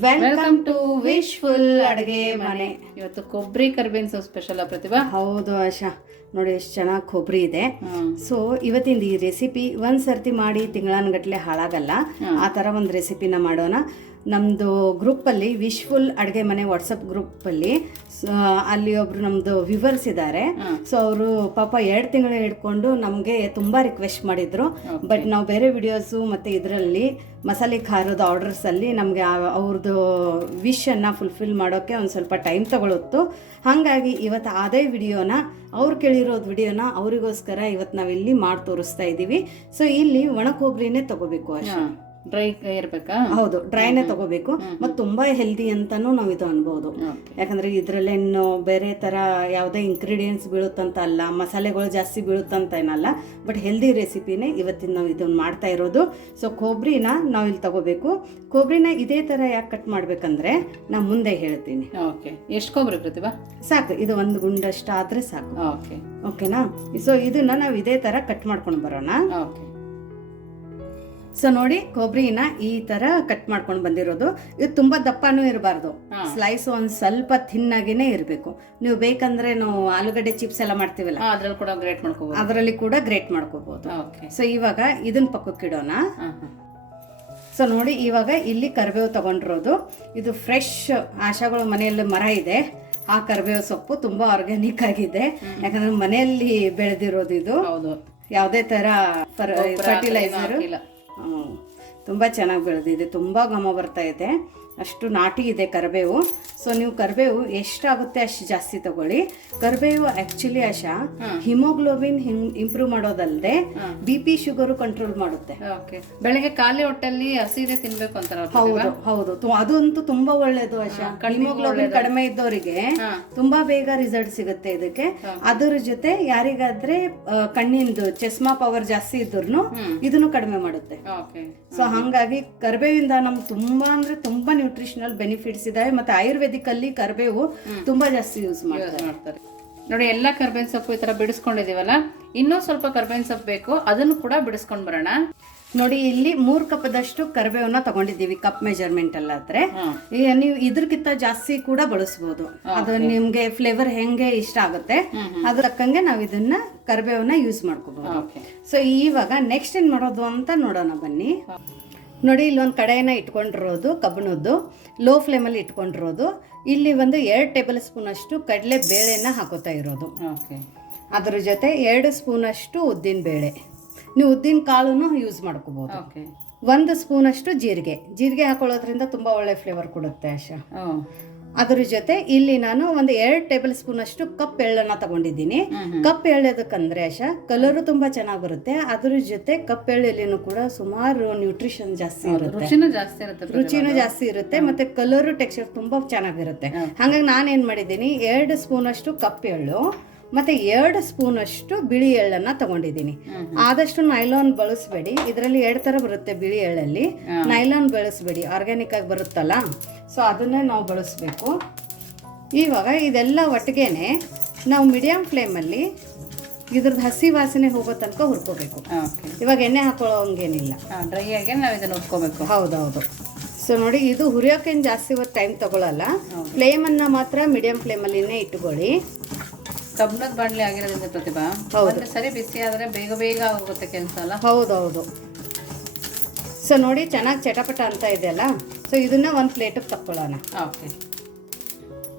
Welcome to wish full ಅಡುಗೆ ಮನೆ. ಇವತ್ತು ಕೊಬ್ಬರಿ ಕರ್ಬೇವಿನ ಸೊಪ್ಪು ಸ್ಪೆಷಲ್ ಪ್ರತಿಭಾ? ಹೌದು ಆಶಾ. ನೋಡಿ ಎಷ್ಟು ಚೆನ್ನಾಗಿ ಕೊಬ್ಬರಿ ಇದೆ. ಸೊ ಇವತ್ತಿಂದ ಈ ರೆಸಿಪಿ ಒಂದು ಸರ್ತಿ ಮಾಡಿ ತಿಂಗಳಾನ್ಗಟ್ಲೆ ಹಾಳಾಗಲ್ಲ. ಆ ಥರ ಒಂದು ರೆಸಿಪಿನ ಮಾಡೋಣ. ನಮ್ಮದು ಗ್ರೂಪಲ್ಲಿ ವಿಶ್ಫುಲ್ ಅಡುಗೆ ಮನೆ ವಾಟ್ಸಪ್ ಗ್ರೂಪಲ್ಲಿ ಅಲ್ಲಿ ಒಬ್ರು ನಮ್ಮದು ವಿವರ್ಸ್ ಇದ್ದಾರೆ ಸೊ ಅವರು ಪಾಪ ಎರಡು ತಿಂಗಳು ಹಿಡ್ಕೊಂಡು ನಮಗೆ ತುಂಬ ರಿಕ್ವೆಸ್ಟ್ ಮಾಡಿದ್ರು. ಬಟ್ ನಾವು ಬೇರೆ ವಿಡಿಯೋಸು ಮತ್ತು ಇದರಲ್ಲಿ ಮಸಾಲೆ ಖಾರದ ಆರ್ಡರ್ಸಲ್ಲಿ ನಮಗೆ ಅವ್ರದ್ದು ವಿಶನ್ನು ಫುಲ್ಫಿಲ್ ಮಾಡೋಕ್ಕೆ ಒಂದು ಸ್ವಲ್ಪ ಟೈಮ್ ತಗೊಳುತ್ತು. ಹಾಗಾಗಿ ಇವತ್ತು ಅದೇ ವಿಡಿಯೋನ ಅವ್ರು ಕೇಳಿರೋದು ವಿಡಿಯೋನ ಅವರಿಗೋಸ್ಕರ ಇವತ್ತು ನಾವಿಲ್ಲಿ ಮಾಡಿ ತೋರಿಸ್ತಾ ಇದ್ದೀವಿ ಸೊ ಇಲ್ಲಿ ಒಣ ಕೊಬ್ಬರಿನೇ ತಗೋಬೇಕು ಅಷ್ಟೇ. ಡ್ರೈ ಇರಬೇಕಾ? ಹೌದು ಡ್ರೈನೇ ತಗೋಬೇಕು. ಮತ್ತು ತುಂಬಾ ಹೆಲ್ದಿ ಅಂತಾನು ನಾವು ಇದು ಅನ್ಬೋದು. ಯಾಕಂದ್ರೆ ಇನ್ನು ಬೇರೆ ತರ ಯಾವುದೇ ಇಂಗ್ರೀಡಿಯೆಂಟ್ಸ್ ಬೀಳುತ್ತಂತ ಅಲ್ಲ ಮಸಾಲೆಗಳು ಜಾಸ್ತಿ ಬೀಳುತ್ತಂತ ಏನಲ್ಲ ಬಟ್ ಹೆಲ್ದಿ ರೆಸಿಪಿನೇ ಇವತ್ತಿನ ನಾವು ಇದನ್ನ ಮಾಡ್ತಾ ಇರೋದು. ಸೊ ಕೊಬ್ಬರಿನ ನಾವು ಇಲ್ಲಿ ತಗೋಬೇಕು. ಕೊಬ್ಬರಿನ ಇದೇ ತರ ಯಾಕೆ ಕಟ್ ಮಾಡ್ಬೇಕಂದ್ರೆ ನಾನು ಮುಂದೆ ಹೇಳ್ತೀನಿ. ಓಕೆ ಎಷ್ಟು ಕೊಬ್ಬರಿ ಪ್ರತಿಭಾ? ಸಾಕು ಇದು ಒಂದು ಗುಂಡಷ್ಟು ಆದ್ರೆ ಸಾಕು ಓಕೆ ಓಕೆನಾ ಸೊ ಇದನ್ನ ನಾವು ಇದೇ ತರ ಕಟ್ ಮಾಡ್ಕೊಂಡು ಬರೋಣ. ಓಕೆ ಸೊ ನೋಡಿ ಕೊಬ್ಬರಿನ ಈ ತರ ಕಟ್ ಮಾಡ್ಕೊಂಡು ಬಂದಿರೋದು. ಇದು ತುಂಬಾ ದಪ್ಪನೂ ಇರಬಾರ್ದು. ಸ್ಲೈಸ್ ಒಂದ್ ಸ್ವಲ್ಪ ಥಿನ್ನಾಗಿನೇ ಇರಬೇಕು. ನೀವು ಬೇಕಂದ್ರೆ ನಾವು ಆಲೂಗಡ್ಡೆ ಚಿಪ್ಸ್ ಎಲ್ಲ ಮಾಡ್ತೀವಲ್ಲ? ಅದ್ರಲ್ಲಿ ಕೂಡ ಗ್ರೇಟ್ ಮಾಡ್ಕೋಬಹುದು ಅದರಲ್ಲಿ ಕೂಡ ಗ್ರೇಟ್ ಮಾಡ್ಕೋಬಹುದು ಸೊ ಇವಾಗ ಇದನ್ನ ಪಕ್ಕಕ್ಕಿಡೋಣ ಸೊ ನೋಡಿ ಇವಾಗ ಇಲ್ಲಿ ಕರಿಬೇವು ತಗೊಂಡಿರೋದು. ಇದು ಫ್ರೆಶ್ ಆಶಾಗಳು ಮನೆಯಲ್ಲಿ ಮರ ಇದೆ. ಆ ಕರಿಬೇವು ಸೊಪ್ಪು ತುಂಬಾ ಆರ್ಗ್ಯಾನಿಕ್ ಆಗಿದೆ. ಯಾಕಂದ್ರೆ ಮನೆಯಲ್ಲಿ ಬೆಳೆದಿರೋದು ಇದು. ಯಾವುದೇ ತರ ಫರ್ಟಿಲೈಸರ್. ತುಂಬಾ ಚೆನ್ನಾಗಿ ಬೆಳೆದಿದೆ. ತುಂಬ ಘಮ ಇದೆ. ಅಷ್ಟು ನಾಟಿ ಇದೆ ಕರಿಬೇವು. ಸೊ ನೀವು ಕರಿಬೇವು ಎಷ್ಟಾಗುತ್ತೆ ಅಷ್ಟು ಜಾಸ್ತಿ ತಗೊಳ್ಳಿ. ಕರಿಬೇವು ಆಕ್ಚುಲಿ ಅಶಾ ಹಿಮೋಗ್ಲೋಬಿನ್ ಇಂಪ್ರೂವ್ ಮಾಡೋದಲ್ಲದೆ ಬಿ ಪಿ ಶುಗರು ಕಂಟ್ರೋಲ್ ಮಾಡುತ್ತೆ. ಬೆಳಗ್ಗೆ ಖಾಲಿ ಹೊಟ್ಟೆಲ್ಲಿ ಹಸಿದೆ ತಿನ್ಬೇಕು ಅಂತ ಹೌದು ಹೌದು. ಅದಂತೂ ತುಂಬಾ ಒಳ್ಳೇದು ಅಶಾ ಹಿಮೋಗ್ಲೋಬಿನ್ ಕಡಿಮೆ ಇದ್ದವರಿಗೆ ತುಂಬಾ ಬೇಗ ರಿಸಲ್ಟ್ ಸಿಗುತ್ತೆ ಇದಕ್ಕೆ. ಅದರ ಜೊತೆ ಯಾರಿಗಾದ್ರೆ ಕಣ್ಣಿಂದು ಚಸ್ಮಾ ಪವರ್ ಜಾಸ್ತಿ ಇದ್ರು ಇದನ್ನು ಕಡಿಮೆ ಮಾಡುತ್ತೆ. ಸೊ ಹಂಗಾಗಿ ಕರಿಬೇವಿಂದ ನಮ್ಗೆ ತುಂಬಾ ಅಂದ್ರೆ ತುಂಬಾ ನ್ಯೂಟ್ರಿಷನಲ್ ಬೆನಿಫಿಟ್ಸ್ ಇದಾವೆ ಮತ್ತೆ ಆಯುರ್ವೇದಿಕ್ ಅಲ್ಲಿ ಕರಿಬೇವು ತುಂಬಾ ಜಾಸ್ತಿ ಯೂಸ್ ಮಾಡ್ತಾರೆ. ಮಾಡ್ತಾರೆ. ನೋಡಿ ಎಲ್ಲ ಕರ್ಬೇವಿನ ಸೊಪ್ಪು ಈ ತರ ಬಿಡಿಸ್ಕೊಂಡಿದೀವಲ್ಲ ಇನ್ನೂ ಸ್ವಲ್ಪ ಕರ್ಬೇವಿನ ಸೊಪ್ಪು ಬೇಕು ಅದನ್ನು ಕೂಡ ಬಿಡಿಸ್ಕೊಂಡ್ ಬರೋಣ. ನೋಡಿ ಇಲ್ಲಿ ಮೂರ್ ಕಪ್ದಷ್ಟು ಕರಿಬೇವನ್ನ ತಗೊಂಡಿದ್ದೀವಿ ಕಪ್ ಮೆಜರ್ಮೆಂಟ್ ಅಲ್ಲ ಆದ್ರೆ. ನೀವು ಇದ್ರಕ್ಕಿಂತ ಜಾಸ್ತಿ ಕೂಡ ಬಳಸ್ಬೋದು. ಅದು ನಿಮ್ಗೆ ಫ್ಲೇವರ್ ಹೆಂಗೆ ಇಷ್ಟ ಆಗುತ್ತೆ ಅದ್ರ ತಕ್ಕಂಗೆ ನಾವು ಇದನ್ನ ಕರಿಬೇವನ್ನ ಯೂಸ್ ಮಾಡ್ಕೋಬಹುದು ಸೊ ಇವಾಗ ನೆಕ್ಸ್ಟ್ ಏನ್ ಮಾಡೋದು ಅಂತ ನೋಡೋಣ ಬನ್ನಿ. ನೋಡಿ ಇಲ್ಲೊಂದು ಕಡೆಯನ್ನ ಇಟ್ಕೊಂಡಿರೋದು ಕಬ್ಬಣದ್ದು ಲೋ ಫ್ಲೇಮಲ್ಲಿ ಇಟ್ಕೊಂಡಿರೋದು. ಇಲ್ಲಿ ಒಂದು ಎರಡು ಟೇಬಲ್ ಸ್ಪೂನ್ ಅಷ್ಟು ಕಡಲೆ ಬೇಳೆನ ಹಾಕೋತಾ ಇರೋದು. ಓಕೆ ಅದ್ರ ಜೊತೆ ಎರಡು ಸ್ಪೂನ್ ಅಷ್ಟು ಉದ್ದಿನ ಬೇಳೆ. ನೀವು ಉದ್ದಿನ ಕಾಳು ಯೂಸ್ ಮಾಡ್ಕೋಬಹುದು ಓಕೆ ಒಂದು ಸ್ಪೂನ್ ಅಷ್ಟು ಜೀರಿಗೆ. ಜೀರಿಗೆ ಹಾಕೊಳ್ಳೋದ್ರಿಂದ ತುಂಬಾ ಒಳ್ಳೆ ಫ್ಲೇವರ್ ಕೊಡುತ್ತೆ ಆಶಾ. ಹ್ಮ್ ಅದ್ರ ಜೊತೆ ಇಲ್ಲಿ ನಾನು ಒಂದು ಎರಡು ಟೇಬಲ್ ಸ್ಪೂನ್ ಅಷ್ಟು ಕಪ್ ಎಳ್ಳನ್ನ ತಗೊಂಡಿದ್ದೀನಿ. ಕಪ್ ಎಳ್ಳೋದಕ್ಕಂದ್ರೆ ಆಶಾ ಕಲರ್ ತುಂಬಾ ಚೆನ್ನಾಗಿ ಬರುತ್ತೆ. ಅದ್ರ ಜೊತೆ ಕಪ್ ಎಳ್ಳಲ್ಲಿನೂ ಕೂಡ ಸುಮಾರು ನ್ಯೂಟ್ರಿಷನ್ ಜಾಸ್ತಿ ಇರುತ್ತೆ. ರುಚಿನೂ ಜಾಸ್ತಿ ಇರುತ್ತೆ ಪ್ರತಿಭಾ. ಜಾಸ್ತಿ ಇರುತ್ತೆ ಮತ್ತೆ ಕಲರ್ ಟೆಕ್ಸ್ಚರ್ ತುಂಬಾ ಚೆನ್ನಾಗಿರುತ್ತೆ. ಹಾಗಾಗಿ ನಾನೇನ್ ಮಾಡಿದ್ದೀನಿ ಎರಡು ಸ್ಪೂನ್ ಅಷ್ಟು ಕಪ್ ಎಳ್ಳು ಮತ್ತೆ ಎರಡು ಸ್ಪೂನ್ ಅಷ್ಟು ಬಿಳಿ ಎಳ್ಳನ್ನ ತಗೊಂಡಿದ್ದೀನಿ. ಆದಷ್ಟು ನೈಲಾನ್ ಬಳಸಬೇಡಿ. ಇದರಲ್ಲಿ ಎರಡು ತರ ಬರುತ್ತೆ ಬಿಳಿ ಎಳ್ಳಲ್ಲಿ. ನೈಲಾನ್ ಬಳಸಬೇಡಿ. ಆರ್ಗ್ಯಾನಿಕ್ ಆಗಿ ಬರುತ್ತಲ್ಲ? ಸೊ ಅದನ್ನೇ ನಾವು ಬಳಸಬೇಕು. ಇವಾಗ ಇದೆಲ್ಲ ಒಟ್ಟಿಗೆ ನಾವು ಮೀಡಿಯಮ್ ಫ್ಲೇಮಲ್ಲಿ ಇದ್ರದ್ದು ಹಸಿ ವಾಸನೆ ಹೋಗೋ ತನಕ ಹುರ್ಕೋಬೇಕು. ಇವಾಗ ಎಣ್ಣೆ ಹಾಕೊಳ್ಳೋ ಹಂಗೇನಿಲ್ಲ ಡ್ರೈ ಆಗಿ ನಾವು ಇದನ್ನು ಹುರ್ಕೋಬೇಕು. ಹೌದೌದು. ಸೊ ನೋಡಿ ಇದು ಹುರಿಯೋಕೇನು ಜಾಸ್ತಿ ಹೊತ್ತು ಟೈಮ್ ತಗೊಳಲ್ಲ. ಫ್ಲೇಮನ್ನು ಮಾತ್ರ ಮೀಡಿಯಂ ಫ್ಲೇಮಲ್ಲಿನೇ ಇಟ್ಕೊಳ್ಳಿ. ಕಬ್ಬಣದ ಬಾಣಲೆ ಆಗಿರೋದ್ರಿಂದ ಪ್ರತಿಭಾ. ಹೌದು. ಸರಿ ಬಿಸಿ ಆದರೆ ಬೇಗ ಬೇಗ ಹೋಗುತ್ತೆ ಕೆಲಸ ಅಲ್ಲ? ಹೌದೌದು. ಸೊ ನೋಡಿ ಚೆನ್ನಾಗಿ ಚಟಪಟ ಅಂತ ಇದೆಯಲ್ಲ? ಸೊ ಇದನ್ನ ಒಂದು ಪ್ಲೇಟಿಗೆ ತಕ್ಕೊಳ್ಳೋಣ. ಓಕೆ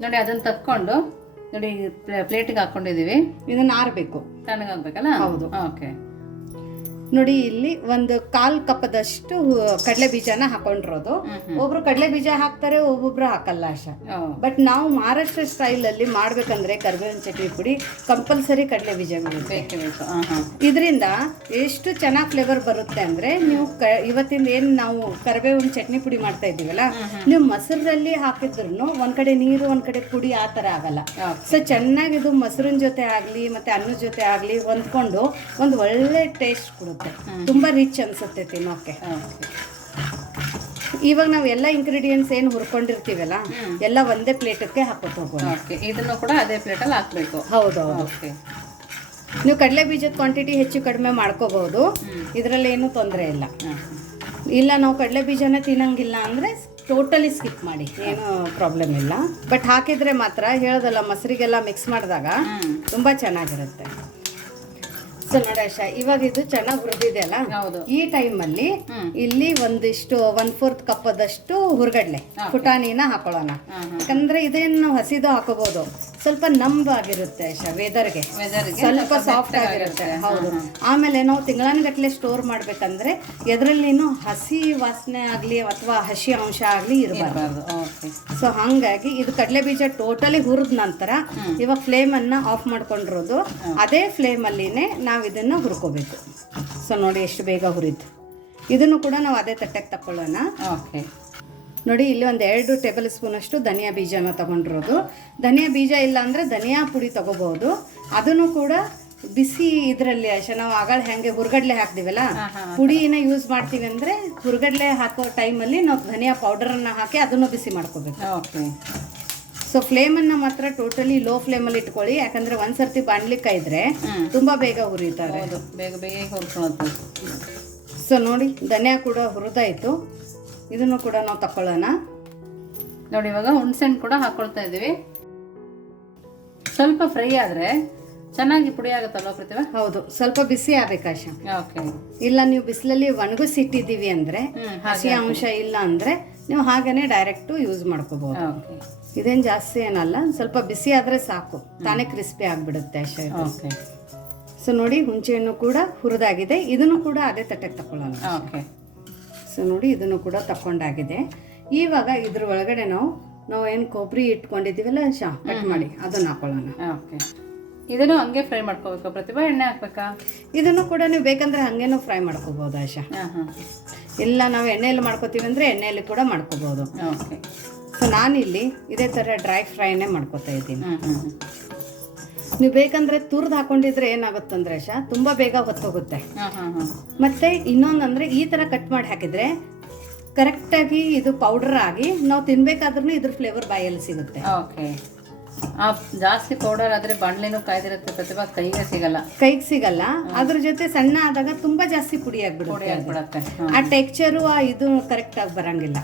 ನೋಡಿ ಅದನ್ನ ತಕ್ಕೊಂಡು ನೋಡಿ ಪ್ಲೇಟಿಗೆ ಹಾಕೊಂಡಿದೀವಿ. ಇದನ್ನ ಆರಬೇಕು ತಣ್ಣಗಾಗಬೇಕಲ್ಲ? ಹೌದು. ಓಕೆ ನೋಡಿ ಇಲ್ಲಿ ಒಂದು ಕಾಲ್ ಕಪ್ಪದಷ್ಟು ಕಡಲೆ ಬೀಜನ ಹಾಕೊಂಡಿರೋದು. ಒಬ್ರು ಕಡಲೆ ಬೀಜ ಹಾಕ್ತಾರೆ ಒಬ್ಬೊಬ್ರು ಹಾಕಲ್ಲ ಅಷ್ಟ ಬಟ್ ನಾವು ಮಹಾರಾಷ್ಟ್ರ ಸ್ಟೈಲ್ ಅಲ್ಲಿ ಮಾಡ್ಬೇಕಂದ್ರೆ ಕರ್ಬೇವಿನ ಚಟ್ನಿ ಪುಡಿ ಕಂಪಲ್ಸರಿ ಕಡಲೆ ಬೀಜ ಇದರಿಂದ ಎಷ್ಟು ಚೆನ್ನಾಗಿ ಫ್ಲೇವರ್ ಬರುತ್ತೆ ಅಂದ್ರೆ ನೀವು ಇವತ್ತಿಂದ ಏನು ನಾವು ಕರ್ಬೇವಿನ ಚಟ್ನಿ ಪುಡಿ ಮಾಡ್ತಾ ಇದ್ದೀವಲ್ಲ ನೀವು ಮೊಸರಲ್ಲಿ ಹಾಕಿದ್ರು ಒಂದ್ ಕಡೆ ನೀರು ಒಂದ್ ಕಡೆ ಪುಡಿ ಆ ತರ ಆಗಲ್ಲ. ಸೊ ಚೆನ್ನಾಗಿ ಇದು ಮೊಸರಿನ ಜೊತೆ ಆಗಲಿ ಮತ್ತೆ ಅನ್ನದ ಜೊತೆ ಆಗಲಿ ಹೊಂದ್ಕೊಂಡು ಒಂದು ಒಳ್ಳೆ ಟೇಸ್ಟ್ ಕೊಡುತ್ತೆ. ತುಂಬಾ ರಿಚ್ ಅನ್ಸುತ್ತೆ ತಿನ್ನೋಕೆ. ಓಕೆ ಇವಾಗ ನಾವು ಎಲ್ಲ ಇಂಗ್ರೀಡಿಯೆಂಟ್ಸ್ ಏನು ಹುರ್ಕೊಂಡಿರ್ತೀವಲ್ಲ ಎಲ್ಲ ಒಂದೇ ಪ್ಲೇಟಕ್ಕೆ ಹಾಕೋತ ಹೋಗೋಣ. ಓಕೆ ಇದನ್ನು ಕೂಡ ಅದೇ ಪ್ಲೇಟಲ್ಲಿ ಹಾಕಬೇಕು. ಹೌದು ಓಕೆ. ನೀವು ಕಡಲೆ ಬೀಜದ ಕ್ವಾಂಟಿಟಿ ಹೆಚ್ಚು ಕಡಿಮೆ ಮಾಡ್ಕೋಬಹುದು. ಇದರಲ್ಲಿ ಏನು ತೊಂದರೆ ಇಲ್ಲ. ಇಲ್ಲ ನಾವು ಕಡಲೆ ಬೀಜನ ತಿನ್ನಂಗಿಲ್ಲ ಅಂದರೆ ಟೋಟಲಿ ಸ್ಕಿಪ್ ಮಾಡಿ. ಏನು ಪ್ರಾಬ್ಲಮ್ ಇಲ್ಲ. ಬಟ್ ಹಾಕಿದ್ರೆ ಮಾತ್ರ ಹೇಳೋದಲ್ಲ ಮೊಸರಿಗೆಲ್ಲ ಮಿಕ್ಸ್ ಮಾಡಿದಾಗ ತುಂಬ ಚೆನ್ನಾಗಿರುತ್ತೆ. ಸೊ ನೋಡಿ ಇವಾಗ ಇದು ಚೆನ್ನಾಗಿ ಹುರಿದಿದೆ ಅಲ್ಲ? ಹೌದು. ಈ ಟೈಮ್ ಅಲ್ಲಿ ಇಲ್ಲಿ ಒಂದಿಷ್ಟು ಒನ್ ಫೋರ್ತ್ ಕಪ್ಪದಷ್ಟು ಹುರ್ಗಡ್ಲೆ ಪುಟಾಣಿನ ಹಾಕೊಳ್ಳೋಣ. ಯಾಕಂದ್ರೆ ಇದೇನು ಹಸಿದು ಹಾಕೋಬಹುದು ಸ್ವಲ್ಪ ನಂಬ್ ಆಗಿರುತ್ತೆ ವೆದರ್ಗೆ ಸ್ವಲ್ಪ ಸಾಫ್ಟ್ ಆಗಿರುತ್ತೆ ಹೌದು. ಆಮೇಲೆ ನಾವು ತಿಂಗಳಾನುಗಟ್ಟಲೆ ಸ್ಟೋರ್ ಮಾಡ್ಬೇಕಂದ್ರೆ ಎದರಲ್ಲಿನೂ ಹಸಿ ವಾಸನೆ ಆಗಲಿ ಅಥವಾ ಹಸಿ ಅಂಶ ಆಗಲಿ ಇರಬಾರ್ದು. ಸೊ ಹಂಗಾಗಿ ಇದು ಕಡಲೆ ಬೀಜ ಟೋಟಲಿ ಹುರಿದ ನಂತರ ಇವಾಗ ಫ್ಲೇಮ್ ಅನ್ನ ಆಫ್ ಮಾಡ್ಕೊಂಡಿರೋದು ಅದೇ ಫ್ಲೇಮ್ ಅಲ್ಲಿನೇ ನಾವು ಇದನ್ನ ಹುರ್ಕೋಬೇಕು. ಸೊ ನೋಡಿ ಎಷ್ಟು ಬೇಗ ಹುರಿದು. ಇದನ್ನು ಕೂಡ ನಾವು ಅದೇ ತಟ್ಟೆಗೆ ತಕೊಳ್ಳೋಣ ಓಕೆ ನೋಡಿ ಇಲ್ಲಿ ಒಂದು ಎರಡು ಟೇಬಲ್ ಸ್ಪೂನ್ ಅಷ್ಟು ಧನಿಯಾ ಬೀಜನ ತಗೊಂಡಿರೋದು. ಧನಿಯಾ ಬೀಜ ಇಲ್ಲ ಅಂದರೆ ಧನಿಯಾ ಪುಡಿ ತಗೋಬಹುದು. ಅದನ್ನು ಕೂಡ ಬಿಸಿ ಇದರಲ್ಲಿ ಅಷ್ಟೇ ನಾವು ಆಗಳ ಹೆಂಗೆ ಹುರ್ಗಡ್ಲೆ ಹಾಕ್ದಿವಲ್ಲ ಹಾ, ಹಾ. ಪುಡಿನ ಯೂಸ್ ಮಾಡ್ತೀವಿ ಅಂದ್ರೆ ಹುರ್ಗಡ್ಲೆ ಹಾಕೋ ಟೈಮಲ್ಲಿ ನಾವು ಧನಿಯಾ ಪೌಡರನ್ನ ಹಾಕಿ ಅದನ್ನು ಬಿಸಿ ಮಾಡ್ಕೋಬೇಕು. ಓಕೆ. ಸೊ ಫ್ಲೇಮನ್ನು ಮಾತ್ರ ಟೋಟಲಿ ಲೋ ಫ್ಲೇಮಲ್ಲಿ ಇಟ್ಕೊಳ್ಳಿ. ಯಾಕಂದ್ರೆ ಒಂದ್ಸರ್ತಿ ಬಾಣ್ಲಿ ಬಾಣ್ಲಿಕ್ಕೆ ಇದ್ರೆ ತುಂಬಾ ಬೇಗ ಹುರಿತಾರೆ ಬೇಗ ಬೇಗ ಹುರ್ಕೊಳತ್ತೆ ಸೊ ನೋಡಿ ಧನಿಯಾ ಕೂಡ ಹುರಿದಾಯ್ತು. ಇದನ್ನು ಕೂಡ ನಾವು ತಕೊಳ್ಳೋಣ. ನೋಡಿ ಇವಾಗ ಹುಣ್ಸೆಹಣ್ಣು ಕೂಡ ಹಾಕೊಳ್ತಾ ಇದ್ದೀವಿ. ಸ್ವಲ್ಪ ಫ್ರೈ ಆದರೆ ಚೆನ್ನಾಗಿ ಪುಡಿ ಆಗುತ್ತಲ್ಲ ಪ್ರತಿಭಾ? ಹೌದು ಸ್ವಲ್ಪ ಬಿಸಿ ಆಗ್ಬೇಕಾಶ ಓಕೆ. ಇಲ್ಲ ನೀವು ಬಿಸಿಲಲ್ಲಿ ಒಣಗಿಸಿ ಇಟ್ಟಿದ್ದೀವಿ ಅಂದ್ರೆ ಹಸಿ ಅಂಶ ಇಲ್ಲ ಅಂದ್ರೆ ನೀವು ಹಾಗೇನೆ ಡೈರೆಕ್ಟ್ ಯೂಸ್ ಮಾಡ್ಕೋಬಹುದು ಇದೇನು ಜಾಸ್ತಿ ಏನಲ್ಲ ಸ್ವಲ್ಪ ಬಿಸಿ ಆದರೆ ಸಾಕು. ತಾನೇ ಕ್ರಿಸ್ಪಿ ಆಗಿಬಿಡುತ್ತೆ ಅಷ್ಟೇ ಓಕೆ. ಸೊ ನೋಡಿ ಹುಂಚೆಹಣ್ಣು ಕೂಡ ಹುರಿದಾಗಿದೆ. ಇದನ್ನು ಕೂಡ ಅದೇ ತಟ್ಟೆಗೆ ತಕೊಳ್ಳೋಣ. ಓಕೆ ಸೊ ನೋಡಿ ಇದನ್ನು ಕೂಡ ತಕೊಂಡಾಗಿದೆ ಇವಾಗ ಇದ್ರ ಒಳಗಡೆ ನಾವು ನಾವು ಏನು ಕೊಬ್ಬರಿ ಇಟ್ಕೊಂಡಿದ್ದೀವಲ್ಲ ಶಾ ಕಟ್ ಮಾಡಿ ಅದನ್ನ ಹಾಕೊಳ್ಳೋಣ. ಓಕೆ. ಇದನ್ನು ಹಂಗೆ ಫ್ರೈ ಮಾಡ್ಕೋಬೇಕು. ಪ್ರತಿಭಾ ಎಣ್ಣೆ ಹಾಕ್ಬೇಕಾ? ಇದನ್ನು ಕೂಡ ನೀವು ಬೇಕಂದ್ರೆ ಹಂಗೇನು ಫ್ರೈ ಮಾಡ್ಕೋಬಹುದು ಆಶಾ ಇಲ್ಲ ನಾವು ಎಣ್ಣೆಯಲ್ಲಿ ಮಾಡ್ಕೋತೀವಿ ಅಂದ್ರೆ ಎಣ್ಣೆಯಲ್ಲಿ ಕೂಡ ಮಾಡ್ಕೋಬೋದು. ಓಕೆ. ಸೊ ನಾನಿಲ್ಲಿ ಇದೇ ಥರ ಡ್ರೈ ಫ್ರೈನೇ ಮಾಡ್ಕೋತಾ ಇದ್ದೀನಿ. ನೀವು ಬೇಕಂದ್ರೆ ತುರ್ದು ಹಾಕೊಂಡಿದ್ರೆ ಏನಾಗುತ್ತಂದ್ರೆ ಶಾ ತುಂಬಾ ಬೇಗ ಹೊತ್ತೋಗುತ್ತೆ. ಮತ್ತೆ ಇನ್ನೊಂದಂದ್ರೆ ಈ ತರ ಕಟ್ ಮಾಡಿ ಹಾಕಿದ್ರೆ ಕರೆಕ್ಟಾಗಿ ಇದು ಪೌಡರ್ ಆಗಿ ನಾವು ತಿನ್ಬೇಕಾದ್ರೂ ಇದ್ರ ಫ್ಲೇವರ್ ಬಾಯಲ್ಲಿ ಸಿಗುತ್ತೆ. ಜಾಸ್ತಿ ಪೌಡರ್ ಆದ್ರೆ ಬಾಣಲೆನೂ ಕಾಯ್ದಿರುತ್ತೆ ಪ್ರತಿಭಾ ಕೈಗೆ ಸಿಗಲ್ಲ. ಕೈಗೆ ಸಿಗಲ್ಲ. ಅದ್ರ ಜೊತೆ ಸಣ್ಣ ಆದಾಗ ತುಂಬಾ ಜಾಸ್ತಿ ಪುಡಿ ಆಗ್ಬಿಡುತ್ತೆ ಆಗ್ಬಿಡತ್ತೆ. ಆ ಟೆಕ್ಚರು ಆ ಇದು ಕರೆಕ್ಟ್ ಆಗಿ ಬರಂಗಿಲ್ಲ.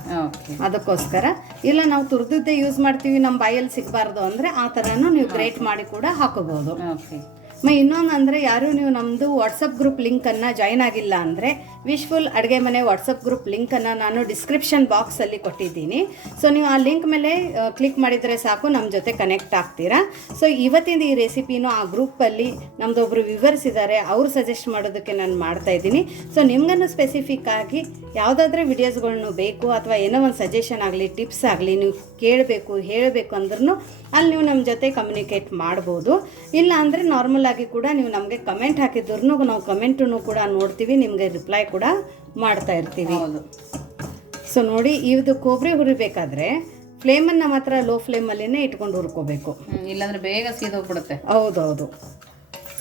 ಅದಕ್ಕೋಸ್ಕರ. ಇಲ್ಲ ನಾವು ತುರ್ದದ್ದೇ ಯೂಸ್ ಮಾಡ್ತೀವಿ ನಮ್ಮ ಬಾಯಲ್ಲಿ ಸಿಗಬಾರ್ದು ಅಂದ್ರೆ ಆ ಥರನೂ ನೀವು ಗ್ರೇಟ್ ಮಾಡಿ ಕೂಡ ಹಾಕೋಬಹುದು ಓಕೆ. ಮ ಇನ್ನೊಂದು ಅಂದರೆ ಯಾರು ನೀವು ನಮ್ಮದು ವಾಟ್ಸಪ್ ಗ್ರೂಪ್ ಲಿಂಕನ್ನು ಜಾಯ್ನ್ ಆಗಿಲ್ಲ ಅಂದರೆ ವಿಶ್ಫುಲ್ ಅಡುಗೆ ಮನೆ ವಾಟ್ಸಪ್ ಗ್ರೂಪ್ ಲಿಂಕನ್ನು ನಾನು ಡಿಸ್ಕ್ರಿಪ್ಷನ್ ಬಾಕ್ಸಲ್ಲಿ ಕೊಟ್ಟಿದ್ದೀನಿ. ಸೊ ನೀವು ಆ ಲಿಂಕ್ ಮೇಲೆ ಕ್ಲಿಕ್ ಮಾಡಿದರೆ ಸಾಕು ನಮ್ಮ ಜೊತೆ ಕನೆಕ್ಟ್ ಆಗ್ತೀರಾ? ಸೊ ಇವತ್ತಿನ ಈ ರೆಸಿಪಿನೂ ಆ ಗ್ರೂಪಲ್ಲಿ ನಮ್ಮದೊಬ್ಬರು ವಿವರ್ಸ್ ಇದ್ದಾರೆ ಅವ್ರು ಸಜೆಸ್ಟ್ ಮಾಡೋದಕ್ಕೆ ನಾನು ಮಾಡ್ತಾ ಇದ್ದೀನಿ. ಸೊ ನಿಮ್ಗನ್ನು ಸ್ಪೆಸಿಫಿಕ್ ಆಗಿ ಯಾವುದಾದ್ರೂ ವಿಡಿಯೋಸ್ಗಳ್ನು ಬೇಕು ಅಥವಾ ಏನೋ ಒಂದು ಸಜೆಷನ್ ಆಗಲಿ ಟಿಪ್ಸ್ ಆಗಲಿ ನೀವು ಕೇಳಬೇಕು, ಹೇಳಬೇಕು ಅಂದ್ರೂ ಅಲ್ಲಿ ನೀವು ನಮ್ಮ ಜೊತೆ ಕಮ್ಯುನಿಕೇಟ್ ಮಾಡ್ಬೋದು. ಇಲ್ಲ ಅಂದರೆ ನಾರ್ಮಲ್ ಆಗಿ ಕೂಡ ನೀವು ನಮಗೆ ಕಮೆಂಟ್ ಹಾಕಿದ್ರು ನಾವು ಕಮೆಂಟನ್ನು ಕೂಡ ನೋಡ್ತೀವಿ ನಿಮಗೆ ರಿಪ್ಲೈ ಕೂಡ ಮಾಡ್ತಾ ಇರ್ತೀವಿ. ಸೊ ನೋಡಿ ಇದು ಕೊಬ್ಬರಿ ಹುರಿಬೇಕಾದ್ರೆ ಫ್ಲೇಮನ್ನು ಮಾತ್ರ ಲೋ ಫ್ಲೇಮಲ್ಲಿನೇ ಇಟ್ಕೊಂಡು ಹುರ್ಕೋಬೇಕು. ಇಲ್ಲಾಂದ್ರೆ ಬೇಗ ಸೀದೋಗ್ಬಿಡುತ್ತೆ. ಹೌದೌದು.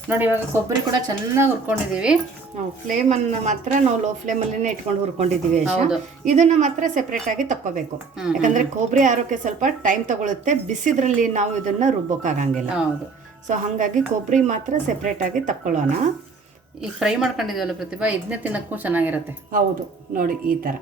ನೋಡಿ ಇವಾಗ ಕೊಬ್ಬರಿ ಕೂಡ ಚೆನ್ನಾಗಿ ಹುರ್ಕೊಂಡಿದೀವಿ. ನಾವು ಫ್ಲೇಮನ್ನು ಮಾತ್ರ ನಾವು ಲೋ ಫ್ಲೇಮಲ್ಲಿನೇ ಇಟ್ಕೊಂಡು ಹುರ್ಕೊಂಡಿದ್ದೀವಿ. ಇದನ್ನ ಮಾತ್ರ ಸೆಪ್ರೇಟ್ ಆಗಿ ತಕ್ಕೋಬೇಕು. ಯಾಕಂದ್ರೆ ಕೊಬ್ಬರಿ ಆರೋಗ್ಯ ಸ್ವಲ್ಪ ಟೈಮ್ ತಗೊಳುತ್ತೆ ಬಿಸಿದ್ರಲ್ಲಿ ನಾವು ಇದನ್ನ ರುಬ್ಬೋಕ್ಕಾಗಂಗಿಲ್ಲ ಹೌದು. ಸೊ ಹಾಗಾಗಿ ಕೊಬ್ಬರಿ ಮಾತ್ರ ಸೆಪ್ರೇಟಾಗಿ ತಕ್ಕೊಳ್ಳೋಣ. ಈಗ ಫ್ರೈ ಮಾಡ್ಕೊಂಡಿದ್ದೀವಲ್ಲ ಪ್ರತಿಭಾ ಇದನ್ನೇ ತಿನ್ನೋಕ್ಕೂ ಚೆನ್ನಾಗಿರುತ್ತೆ. ಹೌದು ನೋಡಿ ಈ ಥರ